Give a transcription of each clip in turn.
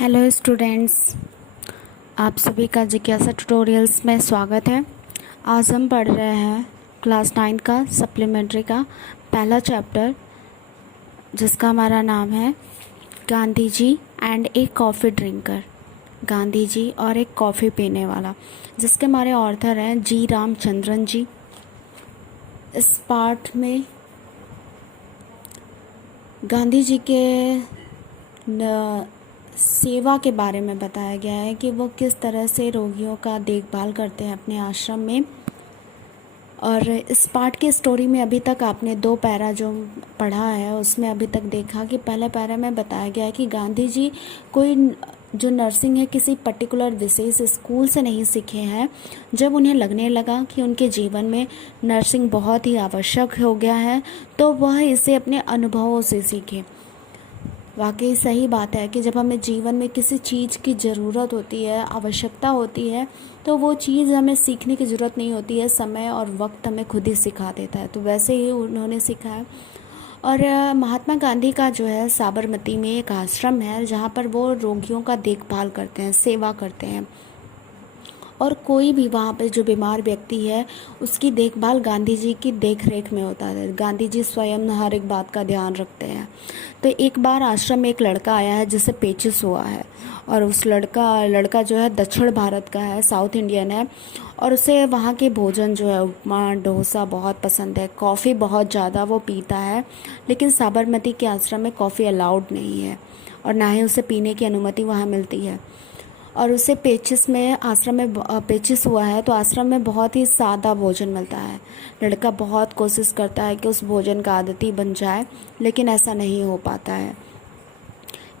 Hello students, आप सभी का जिज्ञासा ट्यूटोरियल्स में स्वागत है। आज हम पढ़ रहे हैं क्लास 9 का सप्लीमेंट्री का पहला चैप्टर, जिसका हमारा नाम है Gandhi ji and a coffee drinker. Gandhi ji और एक कॉफ़ी पीने वाला, जिसके हमारे ऑथर हैं जी रामचंद्रन जी। इस पार्ट में गांधी जी के सेवा के बारे में बताया गया है कि वो किस तरह से रोगियों का देखभाल करते हैं अपने आश्रम में। और इस पार्ट की स्टोरी में अभी तक आपने 2 पैरा जो पढ़ा है उसमें अभी तक देखा कि पहले पैरा में बताया गया है कि गांधी जी कोई जो नर्सिंग है किसी पर्टिकुलर विशेष स्कूल से नहीं सीखे हैं। जब उन्हें लगने लगा कि उनके जीवन में नर्सिंग बहुत ही आवश्यक हो गया है तो वह इसे अपने अनुभवों से सीखे। वाकई सही बात है कि जब हमें जीवन में किसी चीज़ की ज़रूरत होती है, आवश्यकता होती है, तो वो चीज़ हमें सीखने की ज़रूरत नहीं होती है, समय और वक्त हमें खुद ही सिखा देता है। तो वैसे ही उन्होंने सीखा है। और महात्मा गांधी का जो है साबरमती में एक आश्रम है जहाँ पर वो रोगियों का देखभाल करते हैं, सेवा करते हैं। और कोई भी वहाँ पे जो बीमार व्यक्ति है उसकी देखभाल गांधी जी की देख रेख में होता है। गांधी जी स्वयं हर एक बात का ध्यान रखते हैं। तो एक बार आश्रम में एक लड़का आया है जिसे पेचिस हुआ है, और उस लड़का जो है दक्षिण भारत का है, साउथ इंडियन है, और उसे वहाँ के भोजन जो है उपमा डोसा बहुत पसंद है। कॉफ़ी बहुत ज़्यादा वो पीता है, लेकिन साबरमती के आश्रम में कॉफ़ी अलाउड नहीं है और ना ही उसे पीने की अनुमति वहाँ मिलती है। और उसे पेचिस में आश्रम में पेचिस हुआ है तो आश्रम में बहुत ही सादा भोजन मिलता है। लड़का बहुत कोशिश करता है कि उस भोजन का आदती बन जाए, लेकिन ऐसा नहीं हो पाता है।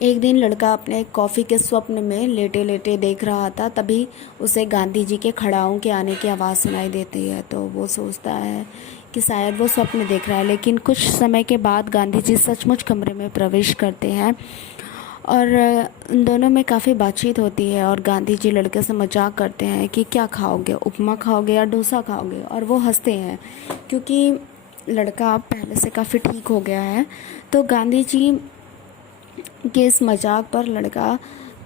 एक दिन लड़का अपने कॉफ़ी के स्वप्न में लेटे लेटे देख रहा था, तभी उसे गांधी जी के खड़ाओं के आने की आवाज़ सुनाई देती है। तो वो सोचता है कि शायद वो स्वप्न देख रहा है, लेकिन कुछ समय के बाद गांधी जी सचमुच कमरे में प्रवेश करते हैं और उन दोनों में काफ़ी बातचीत होती है। और गांधी जी लड़के से मजाक करते हैं कि क्या खाओगे, उपमा खाओगे या डोसा खाओगे। और वो हंसते हैं क्योंकि लड़का पहले से काफ़ी ठीक हो गया है। तो गांधी जी के इस मजाक पर लड़का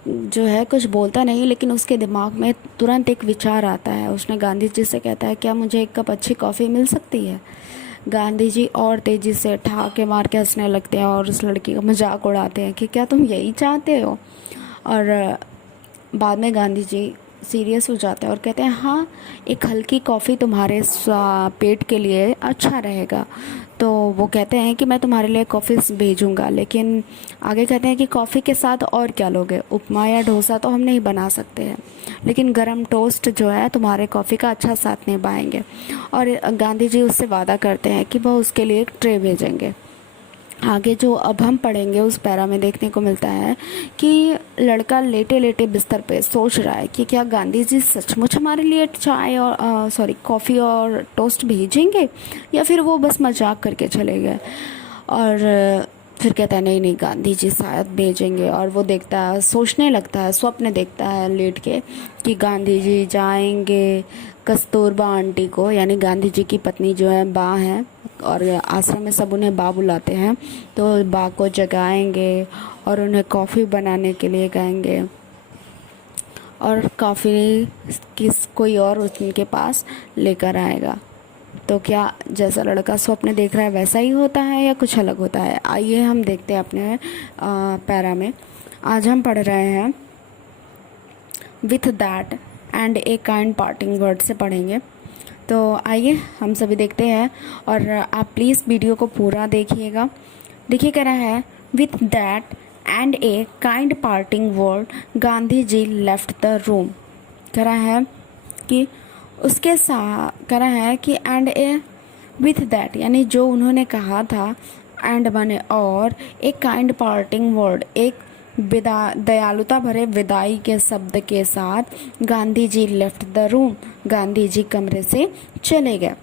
जो है कुछ बोलता नहीं, लेकिन उसके दिमाग में तुरंत एक विचार आता है। उसने गांधी जी से कहता है, क्या मुझे एक कप अच्छी कॉफ़ी मिल सकती है। गांधी जी और तेज़ी से ठहाके मार के हंसने लगते हैं और उस लड़की का मजाक उड़ाते हैं कि क्या तुम यही चाहते हो। और बाद में गांधी जी सीरियस हो जाते हैं और कहते हैं, हाँ, एक हल्की कॉफ़ी तुम्हारे पेट के लिए अच्छा रहेगा। तो वो कहते हैं कि मैं तुम्हारे लिए कॉफ़ी भेजूंगा, लेकिन आगे कहते हैं कि कॉफ़ी के साथ और क्या लोगे, उपमा या डोसा तो हम नहीं बना सकते हैं, लेकिन गरम टोस्ट जो है तुम्हारे कॉफ़ी का अच्छा साथ निभाएंगे। और गांधी जी उससे वादा करते हैं कि वह उसके लिए एक ट्रे भेजेंगे। आगे जो अब हम पढ़ेंगे उस पैरा में देखने को मिलता है कि लड़का लेटे लेटे बिस्तर पे सोच रहा है कि क्या गांधी जी सचमुच हमारे लिए चाय और कॉफ़ी और टोस्ट भेजेंगे, या फिर वो बस मजाक करके चले गए। और फिर कहता है नहीं नहीं, गांधी जी शायद भेजेंगे। और वो देखता है, सोचने लगता है, स्वप्न देखता है लेट के कि गांधी जी जाएंगे कस्तूरबा आंटी को, यानी गांधी जी की पत्नी जो है बा है, और आश्रम में सब उन्हें बा बुलाते हैं, तो बा को जगाएंगे और उन्हें कॉफ़ी बनाने के लिए कहेंगे, और कॉफ़ी कोई और उनके पास लेकर आएगा। तो क्या जैसा लड़का स्वप्न देख रहा है वैसा ही होता है या कुछ अलग होता है? आइए हम देखते हैं अपने पैरा में। आज हम पढ़ रहे हैं with that and a kind parting word से पढ़ेंगे। तो आइए हम सभी देखते हैं, और आप प्लीज़ वीडियो को पूरा देखिएगा। देखिए कह रहा है, with that and a kind parting word Gandhi ji left the room. कह रहा है कि उसके साथ, कह रहा है कि एंड ए विथ दैट यानी जो उन्होंने कहा था, एंड माने और, एक काइंड पार्टिंग वर्ड एक दयालुता भरे विदाई के शब्द के साथ Gandhi ji left the room, Gandhi ji कमरे से चले गए।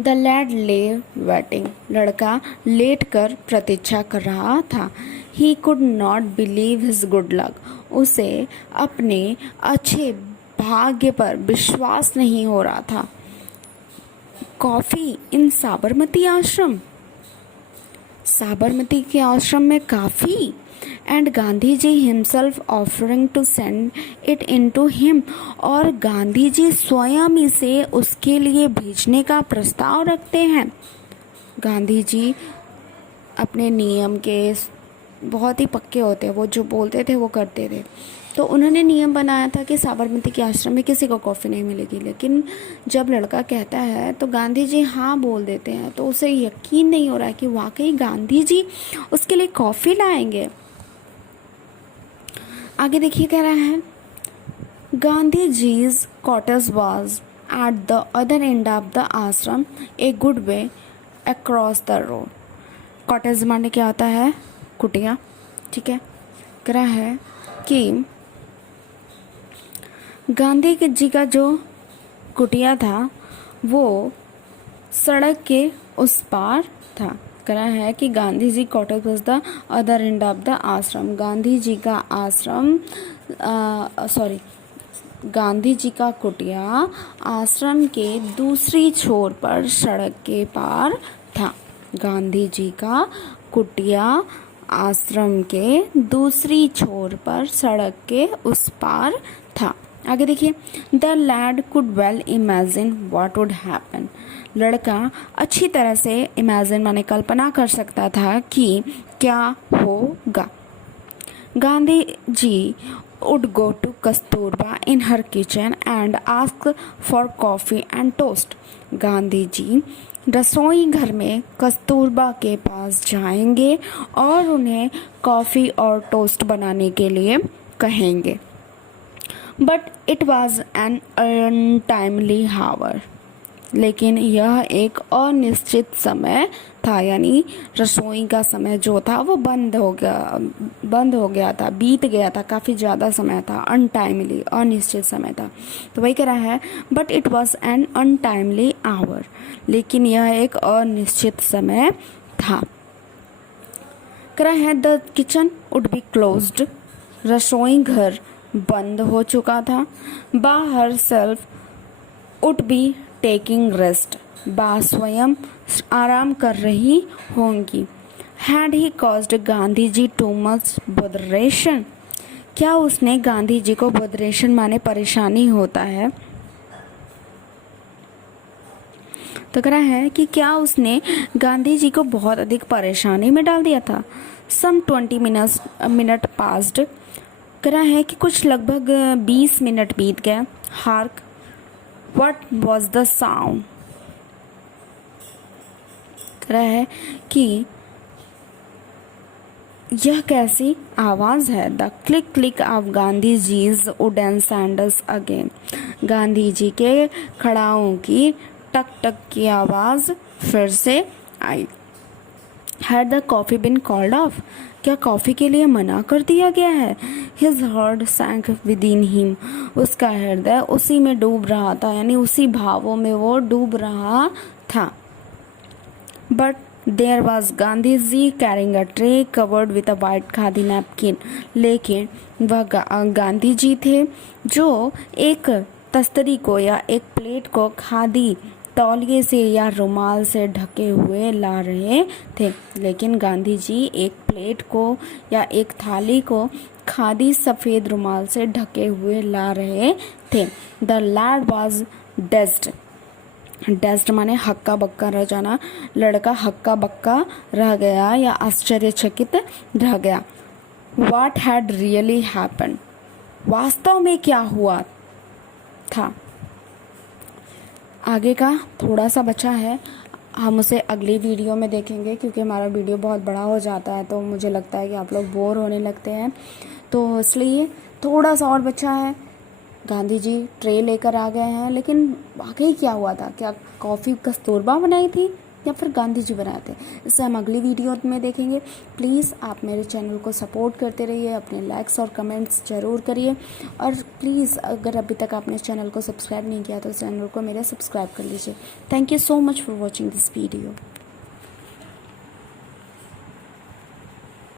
द लैड ले वेटिंग, लड़का लेट कर प्रतीक्षा कर रहा था। He could not believe his good luck, उसे अपने अच्छे भाग्य पर विश्वास नहीं हो रहा था। कॉफ़ी इन साबरमती आश्रम, साबरमती के आश्रम में काफ़ी and Gandhi ji himself offering to send it into him, और गांधी जी स्वयं इसे उसके लिए भेजने का प्रस्ताव रखते हैं। गांधी जी अपने नियम के बहुत ही पक्के होते हैं, वो जो बोलते थे वो करते थे। तो उन्होंने नियम बनाया था कि साबरमती के आश्रम में किसी को कॉफ़ी नहीं मिलेगी, लेकिन जब लड़का कहता है तो गांधी जी हाँ बोल देते हैं। तो उसे यकीन नहीं हो रहा है कि वाकई गांधी जी उसके लिए कॉफ़ी लाएंगे। आगे देखिए क्या रहा है, Gandhi ji's quarters was at the other end of the ashram a good way across the road. Quarters माने क्या होता है, कुटिया, ठीक है। कह रहा है कि गांधी जी का जो कुटिया था वो सड़क के उस पार था। कह रहा है कि Gandhi ji quarter was the other end of the ashram. Gandhi जी का आश्रम गांधी जी का कुटिया आश्रम के दूसरी छोर पर सड़क के पार था। गांधी जी का कुटिया आश्रम के दूसरी छोर पर सड़क के उस पार था। आगे देखिए, the lad could well imagine what would happen. लड़का अच्छी तरह से इमेजिन माने कल्पना कर सकता था कि क्या होगा। Gandhi ji would go to Kasturba in her kitchen and ask for coffee and toast. Gandhi ji रसोई घर में कस्तूरबा के पास जाएंगे और उन्हें कॉफ़ी और टोस्ट बनाने के लिए कहेंगे। But it was an untimely hour. लेकिन यह एक अनिश्चित समय था, यानी रसोई का समय जो था वो बंद हो गया था, बीत गया था, काफ़ी ज़्यादा समय था, अनटाइमली अनिश्चित समय था। तो वही कह रहा है, but it was an untimely hour, लेकिन यह एक अनिश्चित समय था। कह रहा है, the kitchen would be closed. रसोई घर बंद हो चुका था। बाहर self would be taking rest. Ba स्वयं आराम कर रही होंगी। Had he caused Gandhi ji too much botheration. क्या उसने गांधी जी को बदरेशन माने परेशानी होता है, तो कह रहा है कि क्या उसने गांधी जी को बहुत अधिक परेशानी में डाल दिया था। सम 20 मिनट पास्ड। कह रहा है कि कुछ लगभग 20 मिनट बीत गए। Hark What was the sound? कह रहा है कि यह कैसी आवाज़ है। The click click of Gandhi ji's wooden sandals again. Gandhi ji के खड़ाओं की टक टक की आवाज़ फिर से आई। Had the coffee been called off? क्या कॉफ़ी के लिए मना कर दिया गया है। His heart sank within him. उसका हृदय उसी में डूब रहा था, यानी उसी भावों में वो डूब रहा था। But there was Gandhi ji carrying a tray covered with a white khadi napkin. लेकिन वह गांधी जी थे जो एक तस्तरी को या एक प्लेट को खादी तौलिए से या रुमाल से ढके हुए ला रहे थे। लेकिन गांधी जी एक प्लेट को या एक थाली को खादी सफ़ेद रुमाल से ढके हुए ला रहे थे। The lad was dazed. Dazed माने हक्का बक्का रह जाना। लड़का हक्का बक्का रह गया या आश्चर्यचकित रह गया। What had really happened? वास्तव में क्या हुआ था। आगे का थोड़ा सा बचा है, हम उसे अगली वीडियो में देखेंगे, क्योंकि हमारा वीडियो बहुत बड़ा हो जाता है तो मुझे लगता है कि आप लोग बोर होने लगते हैं, तो इसलिए थोड़ा सा और बचा है। गांधी जी ट्रे लेकर आ गए हैं, लेकिन वाकई क्या हुआ था, क्या कॉफ़ी कस्तूरबा बनाई थी या फिर गांधी जी बनाए थे, इसे हम अगली वीडियो में देखेंगे। प्लीज़ आप मेरे चैनल को सपोर्ट करते रहिए, अपने लाइक्स और कमेंट्स ज़रूर करिए, और प्लीज़ अगर अभी तक आपने चैनल को सब्सक्राइब नहीं किया तो चैनल को मेरे सब्सक्राइब कर लीजिए। Thank you so much for watching this video.